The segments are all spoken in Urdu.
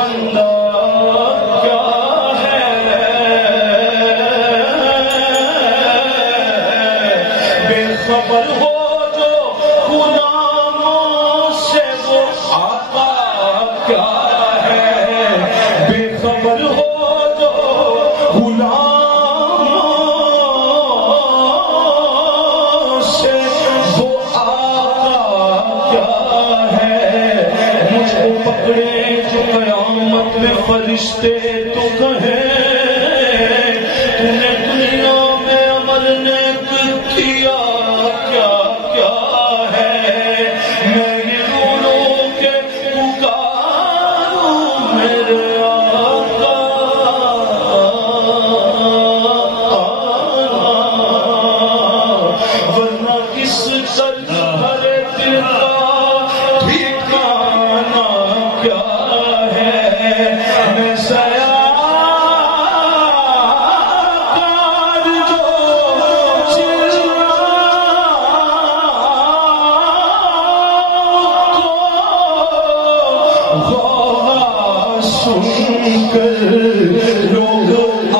بندہ کیا ہے، بے خبر ہو جو غلاموں سے وہ آقا کیا ہے، بے خبر ہو جو غلاموں سے وہ آقا کیا ہے، مجھ کو پکڑے جو قیامت میں فرشتے تو کہیں تو نے دنیا میں عمل نیک کیا کیا کیا ہے، میں یہ رو کے پکاروں میرے آقا ورنہ کس طرح بھرے دل کا ٹھکانا کیا ہے، میں سیاکار جو چلاؤں تو غوغا سن کر لوگ آ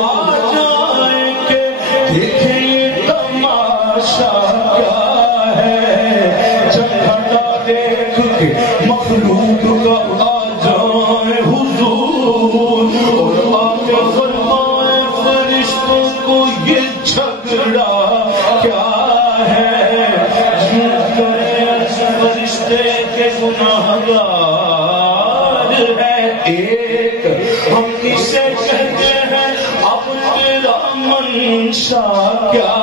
جائیں کہ دیکھیں یہ تماشا کیا ہے، جب گھٹا دیکھ کے مخلوق کا آ جائیں حضور اور آ کے فرمائیں فرشتوں کو یہ جھگڑا کیا ہے، یوں کریں فرشتے کے گناہگار ہے ایک، ہم اسے کہتے ہیں اب تیرا منشا کیا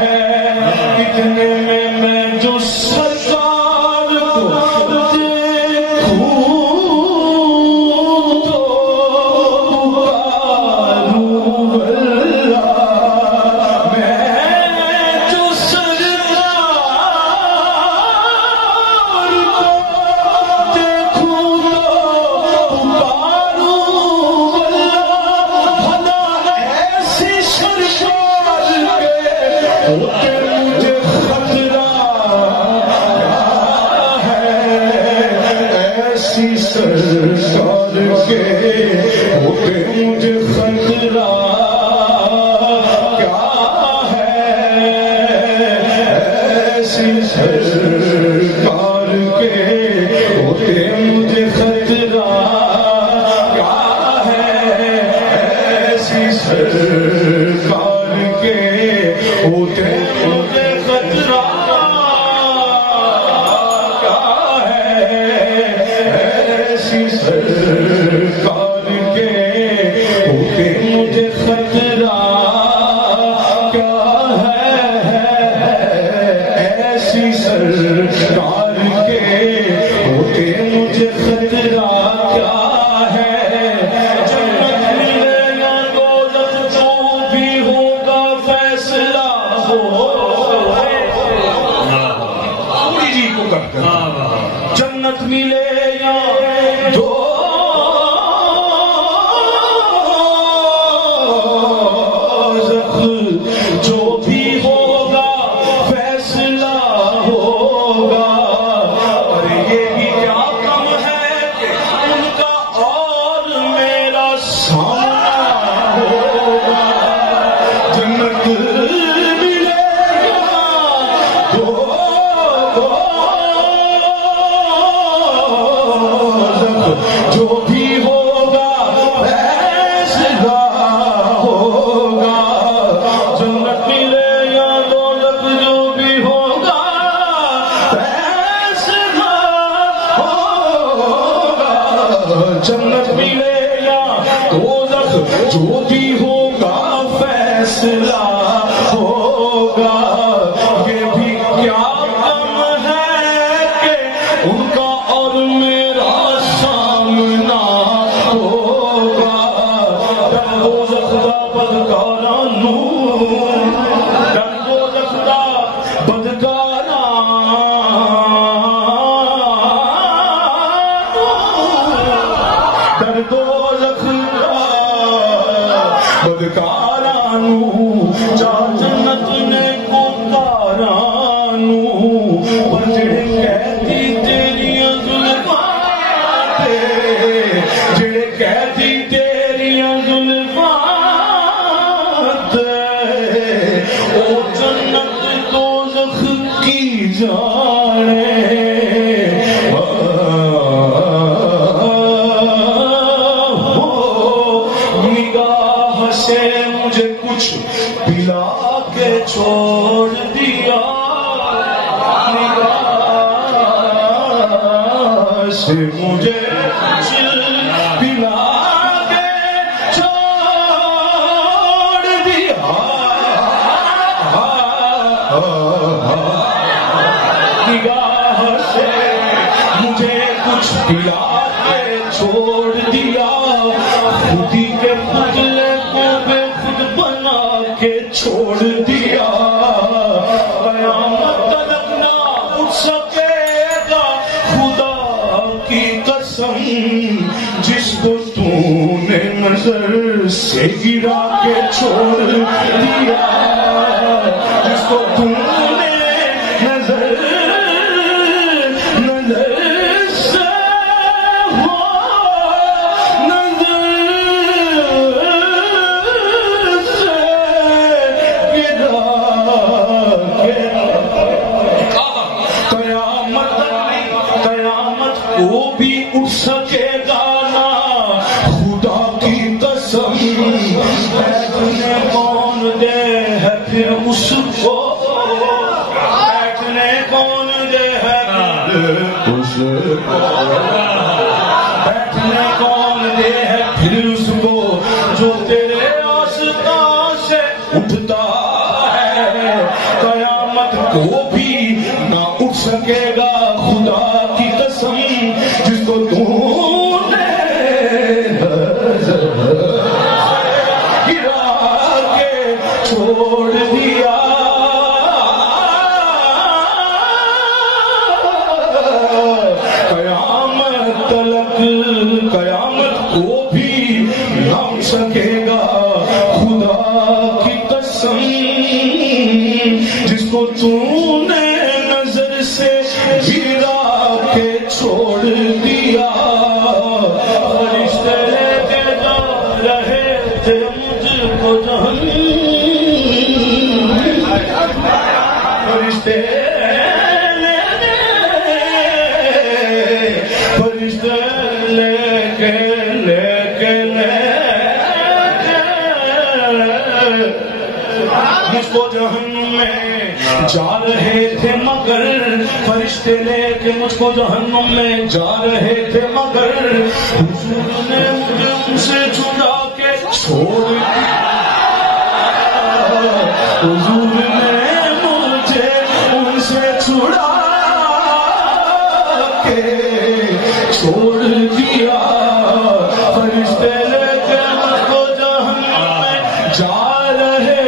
ہے، اتنے میں جو سرکار کو دیکھوں تو پکاروں اللہ، میں جو سرکار کو دیکھوں تو پکاروں اللہ، بھلا ایسی سرکار کے ہوتے مجھے خطرہ کیا ہے، ایسی سرکار کے ہوتے مجھے خطرہ کیا ہے، ایسی سرکار کے ہوتے مجھے خطرہ کیا ہے، ایسی سرکار کے ہوتے مجھے خطرہ کیا ہے، ایسی سرکار کے ہوتے مجھے خطرہ کیا ہے، ایسی سرکار کے ہوتے مجھے خطرہ کیا ہے، جنت ملے یا دولت جو بھی ہوگا فیصلہ ہو، پوری جی کو کہہ کر جنت ملے یا دوزخ جو بھی ہوگا فیصلہ ہوگا، اور یہ بھی کیا کم ہے کہ ان کا اور میرا سامنا ہوگا، جنت ملے یا دوزخ جو بھی ہوگا فیصلہ ہوگا، جنت ملے یا دولت جو بھی ہوگا فیصلہ ہوگا، جنت ملے یا دوزخ جو بھی ہوگا فیصلہ ہوگا، یہ بھی کیا کم ہے کہ ان کا اور میرا سامنا ہوگا، دوزخ دا بدکارانو، دوزخ دا بدکارانو، دوزخ دا بدکارانو، جا جنت نے کو کارانو، بجڑ کہتی تیری ظلمات جڑے قیدی تیریاں ظلمات او جنت دوزخ کی جانے نگاہ سے مجھے کچھ پلا کے چھوڑ دیا نگاہ سے مجھے کچھ پلا کے چھوڑ دیا نگاہ سے مجھے کچھ پلا کے چھوڑ دیا خودی کے پتلے کو بے خود بنا کے چھوڑ دیا قیامت تک نہ اٹھ سکے گا خدا کی قسم جس کو تو نے نظر سے گرا کے چھوڑ دیا جس کو تو نے نظر سے قیامت کو بھی اٹھ سکے گا نا خدا کی قسم بیٹھنے کون دے ہے پھر اس کو بیٹھنے کون دے ہے پھر اس کو بیٹھنے کون دے ہے پھر اس کو جو تیرے آستان سے اٹھتا ہے قیامت کو بھی نہ اٹھ سکے گا خدا کی قسم جس کو تو نے گرا کے چھوڑ دیا قیامت کو بھی نہ اٹھ سکے گا خدا کی قسم جس کو تو نے نظر سے گرا کے چھوڑ دیا فرشتے لے کے جا رہے تھے مجھ کو جہنم فرشتے لے کے مجھ کو جہنم میں جا رہے تھے مگر فرشتے لے کے مجھ کو جہنم میں جا رہے تھے مگر حضور نے مجھے ان سے چھڑا کے چھوڑ دیا حضور نے مجھے ان سے چھڑا کے چھوڑ دیا فرشتے لے کے مجھ کو جہنم میں جا رہے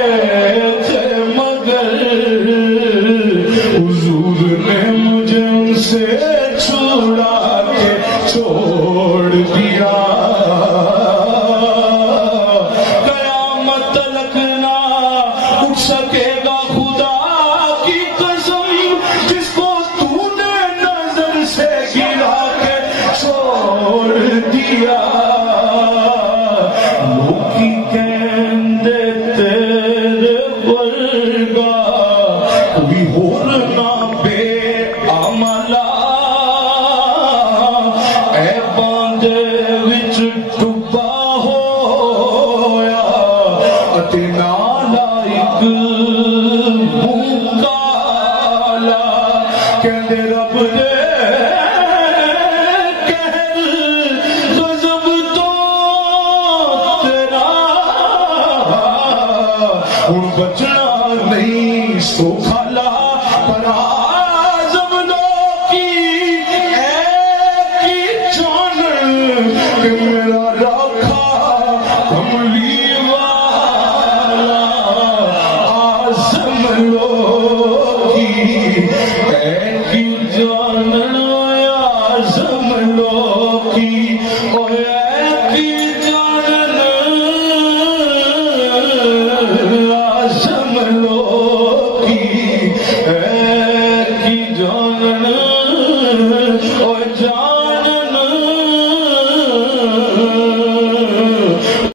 تھے مگر حضور نے مجھے ان سے چھڑا کے چھوڑ دیا قیامت تک نہ اٹھ سکے گا خدا کی قسم جس کو تو نے نظر سے گرا کے چھوڑ دیا لوکی کہندے تیرے ورگا کوئی ہور نہ بے عملہ اے باندے وچ ڈبا ہویا اتے نالائق منہ کالا کہندے رب دے بچنا نہیں سو کھالا پر آزم لو کی ایک ہی جان کہ میرا رب